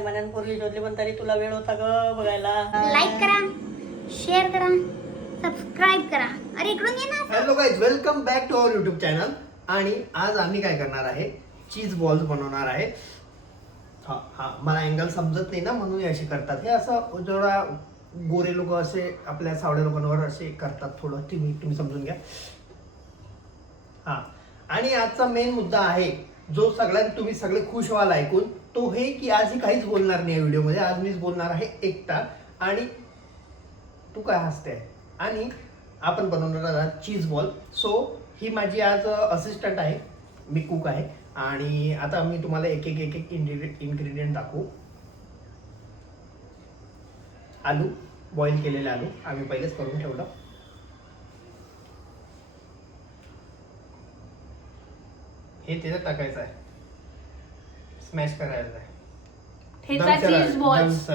माझ्या मनाने पोरगी शोधली पण तरी तुला वेळ होता ग बघायला. लाईक करा, शेअर करा, सबस्क्राईब करा. अरे इकडून ये ना. Hello guys, welcome back to our YouTube channel. आणि आज आम्ही काय करणार आहे, चीज बॉल्स बनवणार आहे. हा हा मला अँगल समजत नाही ना, म्हणून हे असे करतात. हे असं जरा गोरे लोक असे आपल्या सावळ्या लोकांवर असे करतात. थोडं तुम्ही समजून घ्या. हा, आणि आजचा मेन मुद्दा आहे जो सगळ्यात तुम्ही सगळे खुश व्हाल ऐकून, तो हे की आज ही काहीच बोलणार नाही व्हिडिओमध्ये. आज मीच बोलणार आहे एकटा. आणि तू काय हसते. आणि आपण बनवणार आहोत चीज बॉल. सो ही माझी आज असिस्टंट आहे, मी कुक आहे. आणि आता मी तुम्हाला एक एक इन्ग्रेडियंट दाखवू. आलू, बॉईल केलेले आलू आम्ही पहिलेच करून ठेवलं. हे त्याच्यात टाकायचं आहे, स्मॅश करायचं आहे. ठेचा चीज बॉल्स.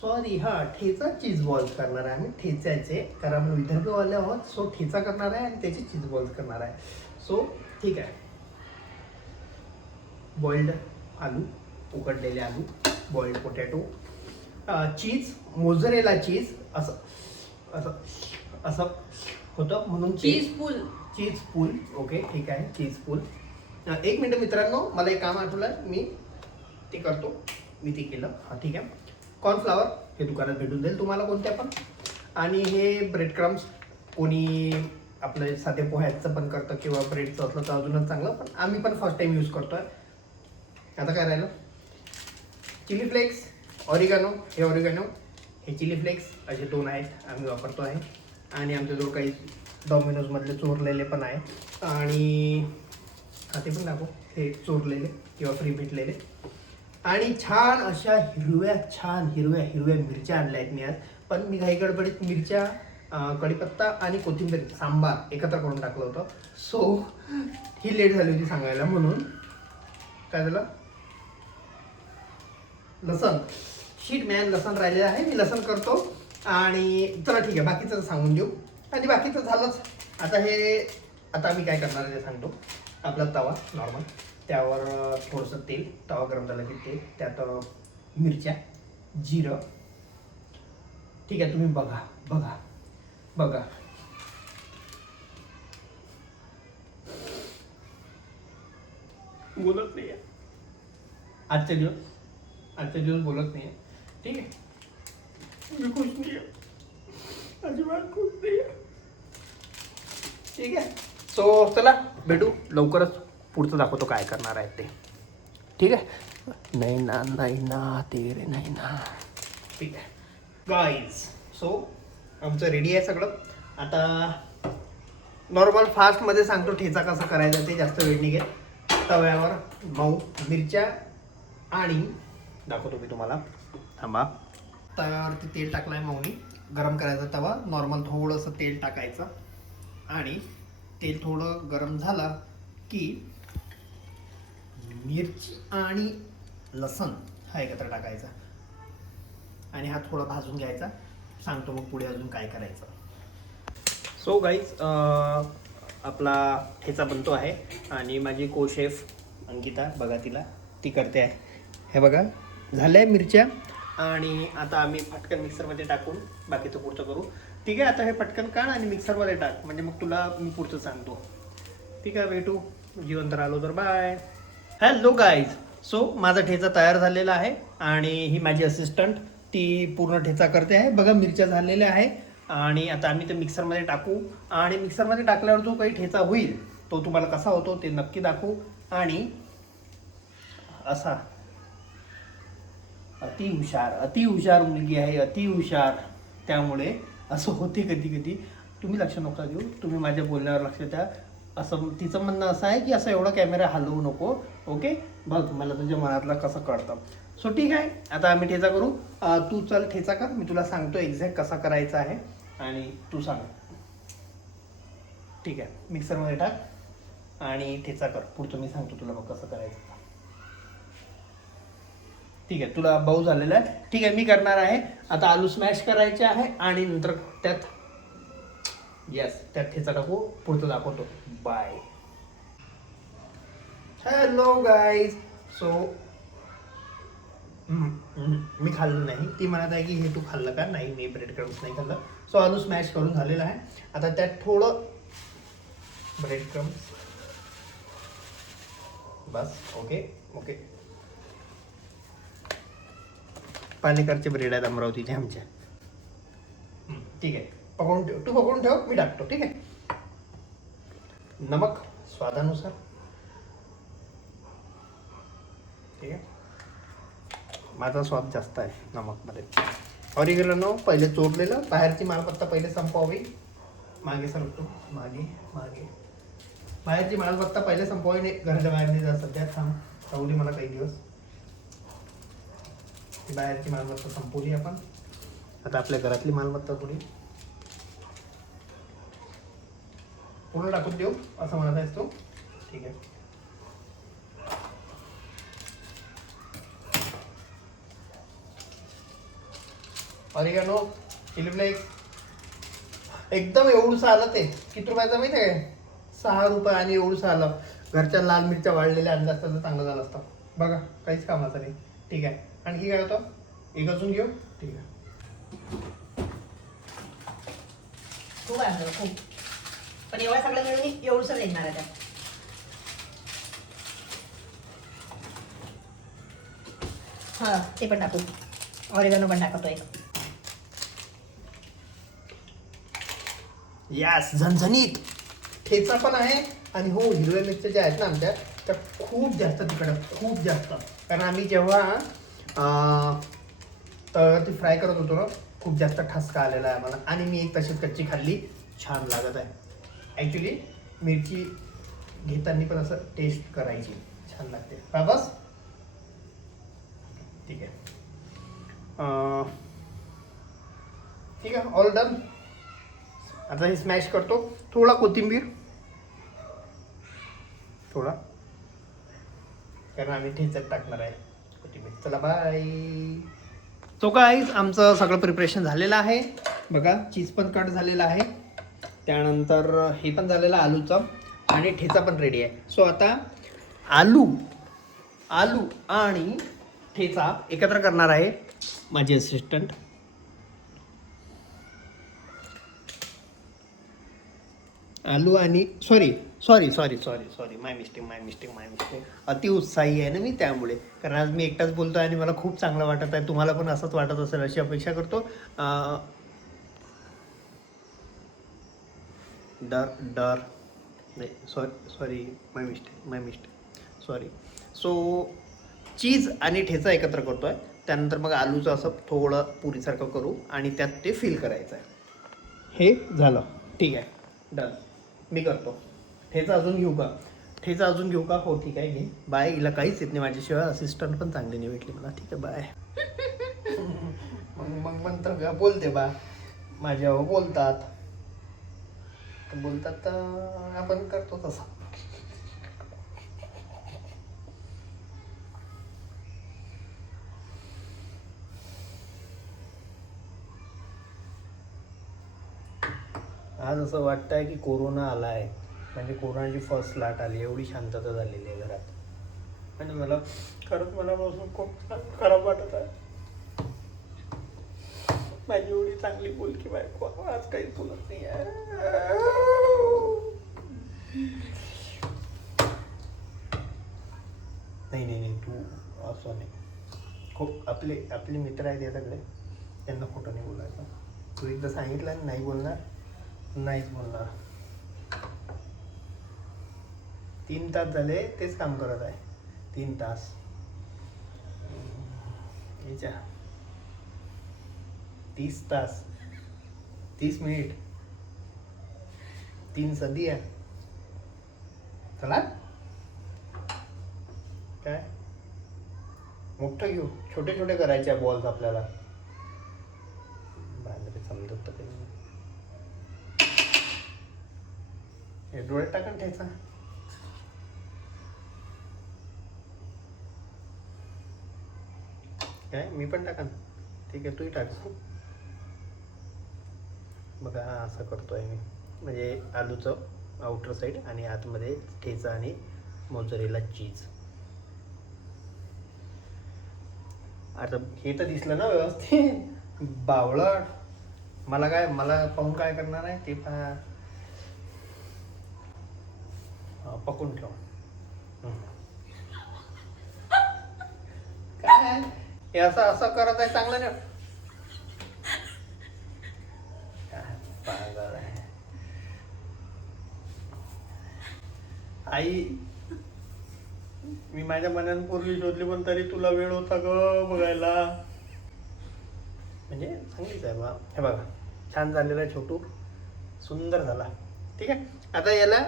सॉरी, हा ठेचा चीज बॉल्स करणार आहे आम्ही. ठेच्याचे, कारण आपण विदर्भवाले आहोत. सो ठेचा करणार आहे आणि त्याचे चीज बॉल्स करणार आहे. सो ठीक आहे. बॉइल्ड आलू, उकडलेले आलू, बॉइल्ड पोटॅटो, चीज, मोझरेला चीज, असं असं असं होतं म्हणून चीज पूल. ओके ठीक आहे, चीज पूल. एक मिनिट मित्रांनो, मला एक काम आठवलं, मी ते करतो. मी ते केलं. हां ठीक आहे. कॉर्नफ्लावर हे दुकानात भेटून जाईल तुम्हाला कोणत्या पण. आणि हे ब्रेड क्रम्स, कोणी आपलं साधे पोह्याचं पण करतं किंवा ब्रेडचं असलं तर अजूनच चांगलं, पण आम्ही पण फर्स्ट टाइम यूज करतोय. आता काय राहिलं, चिली फ्लेक्स, ऑरिगॅनो. हे चिली फ्लेक्स असे 2 आहेत आम्ही वापरतो आहे. आणि आमच्याजवळ काही डॉमिनोजमधले चोरलेले पण आहे. आणि ते पण दाखव, हे चोरलेले किंवा फ्री भेटलेले. आणि छान अशा हिरव्या मिरच्या आणल्या आहेत मी आज. पण मी घाई गडबडीत मिरच्या, कढीपत्ता आणि कोथिंबीर, सांबार एकत्र करून टाकलं होतं. सो ही लेट झाली होती सांगायला, म्हणून काय झालं, लसण, शीट मॅन, लसण राहिलेलं आहे. मी लसण करतो. आणि चला ठीक आहे, बाकीचं सांगून देऊ. आणि बाकीचं झालंच. आता आम्ही काय करणार आहे ते सांगतो. आपला तवा नॉर्मल, त्यावर थोडंसं तेल, तवा गरम झाला की तेल, त्यात मिरच्या, जिरं. ठीक आहे, तुम्ही बघा. बोलत नाही आहे आजच्या दिवस बोलत नाही आहे. ठीक आहे, मी खुश नाही आहे, अजिबात खुश नाही आहे. ठीक आहे. सो चला भेटू लवकरच. पुढचं दाखवतो काय करणार आहे ते. ठीक आहे. नाही ना तेरे नाही ना. ठीक आहे गाईज. सो आमचं रेडी आहे सगळं. आता नॉर्मल फास्टमध्ये सांगतो ठेचा कसा करायचा ते, जास्त वेळ निघेल. तव्यावर मऊ मिरच्या आणि दाखवतो मी तुम्हाला, थांबा. तव्यावरती तेल टाकलं आहे मऊनी, गरम करायचा तवा. नॉर्मल थोडंसं तेल टाकायचं आणि तेल थोडं गरम झालं की मिरची आणि लसण हा एकत्र टाकायचा आणि हा थोडा भाजून घ्यायचा. सांगतो मग पुढे अजून काय करायचं. सो गाईज, आपला ठेचा बनतो आहे. आणि माझी को शेफ अंकिता, बघा तिला, ती करते आहे. हे बघा झाल्या आहे मिरच्या. आणि आता आम्ही पटकन मिक्सरमध्ये टाकून बाकीचं पुढचं करू. ठीक आहे. आता हे पटकन काढ आणि मिक्सरमध्ये टाक, म्हणजे मग तुला मी पुढचं सांगतो. ठीक आहे, भेटू जिवंत राहिलो तर. बाय. Hello guys. सो माझा ठेचा तयार झालेला आहे. आणि ही माझी असिस्टंट, ती पूर्ण ठेचा करते आहे. बघा मिरच्या झालेल्या आहे. आणि आता आम्ही ते मिक्सरमध्ये टाकू. आणि मिक्सरमध्ये टाकल्यावर जो काही ठेचा होईल तो तुम्हाला कसा होतो ते नक्की दाखवू. आणि असा अति हुशार मुलगी आहे, अति हुशार. त्यामुळे असं होते कधी तुम्ही लक्ष नका देऊ, तुम्ही माझ्या बोलण्यावर लक्ष द्या. असं तिचं म्हणणं असं आहे की असं एवढा कॅमेरा हलवू नको. ओके, बघ मला तुझ्या मनातलं कसं कळतं. सो ठीक आहे, आता आम्ही ठेचा करू. तू चल ठेचा कर, मी तुला सांगतो एक्झॅक्ट कसा करायचा आहे आणि तू सांग. ठीक आहे, मिक्सरमध्ये टाक आणि ठेचा कर. पुढचं मी सांगतो तुला मग कसं करायचं. ठीक आहे, तुला बहु झालेला आहे. ठीक आहे, मी करणार आहे. आता आलू स्मॅश करायचे आहे आणि नंतर त्यात ठेचा टाकू. पुढचं दाखवतो. बाय. Hello guys. सो मी खाल्लं नाही. ती म्हणत आहे की हे तू खाल्लं का? नाही, मी ब्रेड क्रम्स नाही खाल्लं. सो आलू स्मॅश करून झालेला आहे. आता त्यात थोडं ब्रेड क्रम्स, बस. Okay okay. पालेकरचे ब्रेड आहेत अमरावतीचे आमच्या. ठीक आहे, पकडून ठेव. तू पकडून ठेव, मी टाकतो. ठीक आहे. नमक स्वादानुसार. ठीक आहे, माझा स्वाद जास्त आहे नमकमध्ये. ऑरिगॅनो पहिले चोरलेलं, बाहेरची मालमत्ता पहिले संपवावी. मागे सरकतो, मागे मागे. बाहेरची मालमत्ता पहिले संपवावी. नाही, घराच्या बाहेर नाही जा सध्या. राहू दे मला काही दिवस. बाहेरची मालमत्ता संपवली आपण. आता आपल्या घरातली मालमत्ता थोडी पूर्ण टाकून देऊ असं म्हणत आहेस तू? ठीक आहे. ऑरिगॅनो, चिली फ्लेक्स एकदम एवढंसं आलं. ते किती रुपयाचं माहिती आहे? 6 रुपये. आणि एवढंसं आलं. घरच्या लाल मिरच्या वाळलेल्या आणल्या असतात तर चांगलं झालं असतं. बघा, काहीच कामाचं नाही. ठीक आहे. आणखी काय होतं? एक अजून घेऊ. ठीक आहे. खूप आहे खूप, पण एवढं सगळं मिळून एवढंसं येणार आहे त्यात. हा, ते पण टाकू. ऑरिगॅनो पण टाकतो एक. यास, झणझणीत ठेचा पण आहे. आणि हो, हिरव्या मिरच्या ज्या आहेत ना आमच्या, त्या खूप जास्त तिखट आहेत, खूप जास्त. कारण आम्ही जेव्हा तर ती फ्राय करत होतो ना, खूप जास्त ठसका आलेला आहे आम्हाला. आणि मी एक तशीच कच्ची खाल्ली, छान लागत आहे. ॲक्च्युली मिरची घेताना पण असं टेस्ट करायची, छान लागते. बस ठीक आहे. ठीक आहे, ऑल डन. आता हे स्मॅश करतो. थोडा कोथिंबीर, थोडा, कारण आम्ही ठेच्यात टाकणार आहे कोथिंबीर. चला बाय. तो गाईज आमचं सगळं प्रिपरेशन झालेलं आहे. बघा, चीज पण कट झालेला आहे. त्यानंतर हे पण झालेलं आलूचं, आणि ठेचा पण रेडी आहे. सो आता आलू आणि ठेचा एकत्र करणार आहे माझे असिस्टंट. आलू आणि सॉरी माय मिस्टेक. अति उत्साही आहे ना मी, त्यामुळे. कारण आज मी एकटाच बोलतो आहे आणि मला खूप चांगलं वाटत आहे. तुम्हाला पण असंच वाटत असेल अशी अपेक्षा करतो. डर नाही, सॉरी माय मिस्टेक सॉरी. सो चीज आणि ठेचा एकत्र करतो आहे. त्यानंतर मग आलूचं असं थोडं पुरीसारखं करू आणि त्यात ते फिल करायचं आहे. हे झालं. ठीक आहे, डन. मी करतो. ठेचा अजून घेऊ का? हो ठीक आहे, घे. बाय. हिला काहीच येत नाही माझ्याशिवाय. असिस्टंट पण चांगली नाही भेटली मला. ठीक आहे, बाय. मग म्हणतं का बोलते बा, माझ्यावर बोलतात तर आपण करतो तसं. आज असं वाटतंय की कोरोना आला आहे, म्हणजे कोरोनाची फर्स्ट लाट आली. एवढी शांतता झालेली आहे घरात. आणि मला खरंच मनापासून खूप खराब वाटत आहे. माझी एवढी चांगली बोलकी बायको आज काही बोलत नाही आहे. नाही तू असं नाही. खूप आपले मित्र आहेत या सगळे, त्यांना खोटं नाही बोलायचं. तू एकदा सांगितलं नाही बोलणार, नाहीच बोलणार. 3 तास झाले तेच काम करत आहे. 3 तास. 30 तास, 30 मिनिट, 3 सदी आहे. चला काय मोठं घेऊ, छोटे छोटे करायचे बॉल्स आपल्याला. समजत तर हे डोळ्यात टाकून ठेचा. काय मी पण टाकन? ठीक आहे, तूही टाक. बघा, असं करतोय मी. म्हणजे आलूचं आउटर साईड आणि आतमध्ये ठेचा आणि मोझरेला चीज. आता हे तर दिसलं ना व्यवस्थित. बावळट. मला पाहून काय करणार आहे ते पहा. पकडून ठेव. काय हे असं करत आहे चांगलं नाही. पागल आहे आई. मी माझ्या मनाने पोरगी शोधली पण तरी तुला वेळ होता ग बघायला. म्हणजे चांगलीच आहे बा. हे बघा छान झालेला आहे छोटू. सुंदर झाला. ठीक आहे. आता याला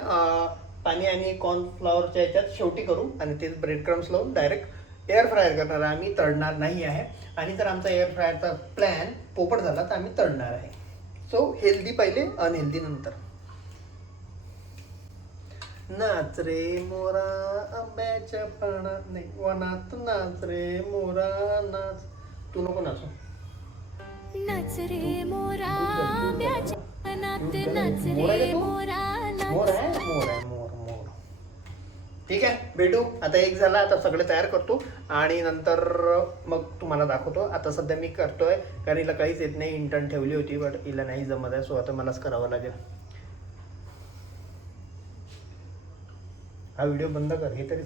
पाणी आणि कॉर्नफ्लॉवरच्या याच्यात शेवटी करू आणि ते ब्रेड क्रम्स लावून डायरेक्ट एअर फ्रायर करणार आहे. आम्ही तळणार नाही आहे. आणि जर आमचा एअर फ्रायरचा प्लॅन पोपट झाला तर आम्ही तळणार आहे. सो हेल्दी पहिले, अनहेल्दी नंतर. नाच रे मोरा आंब्याच्या पानात नाही वनात नाच रे मोरा नाच. तू नको नाचू. नाच रे मोरा आंब्याच्या पानात नाच रे मोरा नाच. मोर आहे मोर. ठीक आहे भेटू. आता एक झाला. आता सगळे तयार करतो आणि नंतर मग तुम्हाला दाखवतो. आता सध्या मी करतोय कारण हिला काहीच येत नाही. इंटर्न ठेवली होती बट हिला नाही जमत आहे. सो आता मलाच करावं लागेल. हा व्हिडिओ बंद कर. हे तरी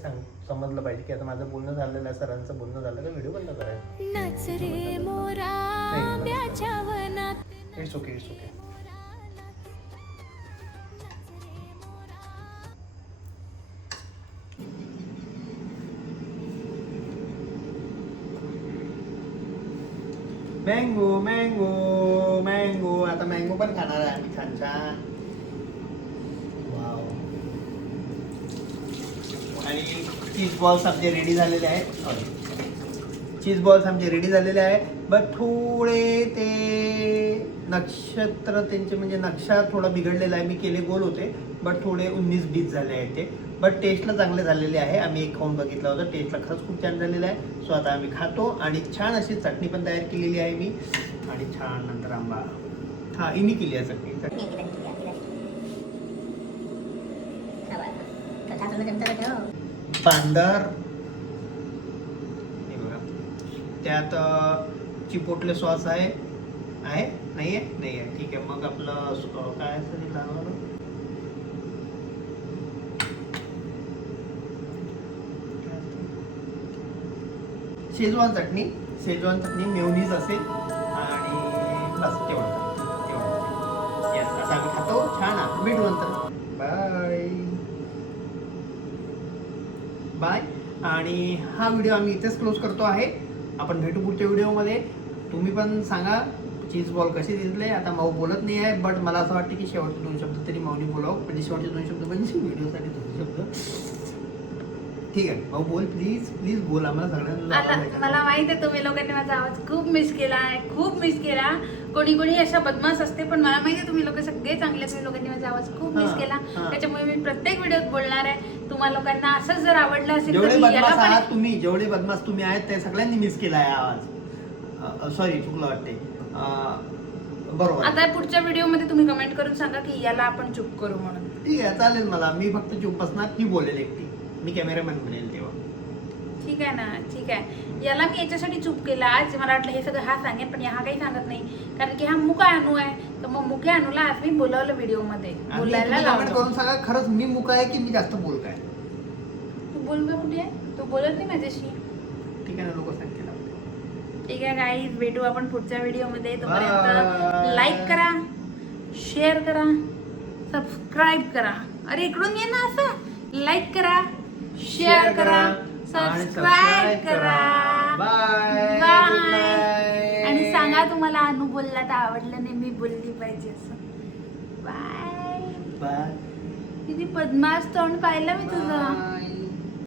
समजलं पाहिजे की आता माझं बोलणं झालेलं आहे. सरांचं बोलणं झालं तर व्हिडिओ बंद करायचं. नाच रे मोरा आंब्याच्या वनात. It's okay. मँगो आता मँगो पण खाणार आहे आम्ही. छान. वाव. आणि चीज बॉल्स आमचे रेडी झालेले आहेत. चीज बॉल्स आमचे रेडी झालेले आहे. बट थोडे ते नक्षत्र त्यांचे म्हणजे नक्षा थोडा बिघडलेला आहे. मी केले गोल होते बट थोडे 19-20 झाले आहेत ते. बट टेस्टला चांगले झालेले आहे. आम्ही एक खाऊन बघितलं होतं. टेस्टला खरंच खूप छान झालेलं आहे. सो आता आम्ही खातो. आणि छान अशी चटणी पण तयार केलेली आहे मी. आणि छान नंतर आंबा. हा इनी केली आहे चटणी. बांदर. हे बघा त्यात चिपोटले सॉस आहे. नाही आहे. ठीक आहे. मग आपलं काय असं ते लावलं शेजवान चटणी मेयोनीज असेल आणि बस तेवढं. येस असं आम्ही खातो. छान. आपण भेटू नंतर. बाय. आणि हा व्हिडिओ आम्ही इथेच क्लोज करतो आहे. आपण भेटू पुढच्या व्हिडिओमध्ये. तुम्ही पण सांगा चीज बॉल कसे दिसले. आता माऊ बोलत नाही आहे बट मला असं वाटतं की शेवटचे 2 शब्द तरी माऊनी बोलावं. म्हणजे शेवटचे 2 शब्द म्हणजे व्हिडिओसाठी 2 शब्द. ठीक आहे भाऊ बोल. प्लीज बोल. आम्हाला सगळ्यांना मला माहित आहे तुम्ही लोकांनी माझा आवाज खूप मिस केला. कोणी अशा बदमाश असते पण मला माहिती आहे तुम्ही लोक सगळे चांगले. तुम्ही लोकांनी माझा आवाज खूप मिस केला. त्याच्यामुळे मी प्रत्येक व्हिडिओत बोलणार आहे. तुम्हाला लोकांना असंच जर आवडलं असेल जेवढे बदमाश तुम्ही आहेत ते सगळ्यांनी मिस केला आहे आवाज. सॉरी चुकलं वाटते. बरोबर. आता पुढच्या व्हिडिओमध्ये तुम्ही कमेंट करून सांगा की याला आपण चूप करू म्हणून. ठीक आहे चालेल. मला मी फक्त चूप बसणार. ती बोलेल एकटी. मी कॅमेरामॅन बनेल तेव्हा. ठीक आहे ना. ठीक आहे. याला मी याच्यासाठी चूप केला आज. मला वाटलं हे सगळं हा सांगेल पण हा काही सांगत नाही कारण की हा मुका अनु आहे. तर मग मुक्या अनुला आज मी बोलावलं व्हिडिओमध्ये बोलायला कमेंट करून सांगा खरंच मी मुका आहे की मी जास्त बोलक आहे. तू बोल का कुठे आहे. तू बोलत नाही माझ्याशी. ठीक आहे ना. लोक सांगतील. ठीक आहे गाईज भेटू आपण पुढच्या व्हिडिओमध्ये. तोपर्यंत लाईक करा, शेअर करा, सबस्क्राईब करा. अरे इकडून ये ना. असं लाईक करा, शेअर करा, सबस्क्राईब करा. बाय. आणि सांगा तुम्हाला अनु बोलला तर आवडलं नाही. मी बोलली पाहिजे असं. बाय. बाय. किती बदमाश तोंड पाहिलं मी तुझं.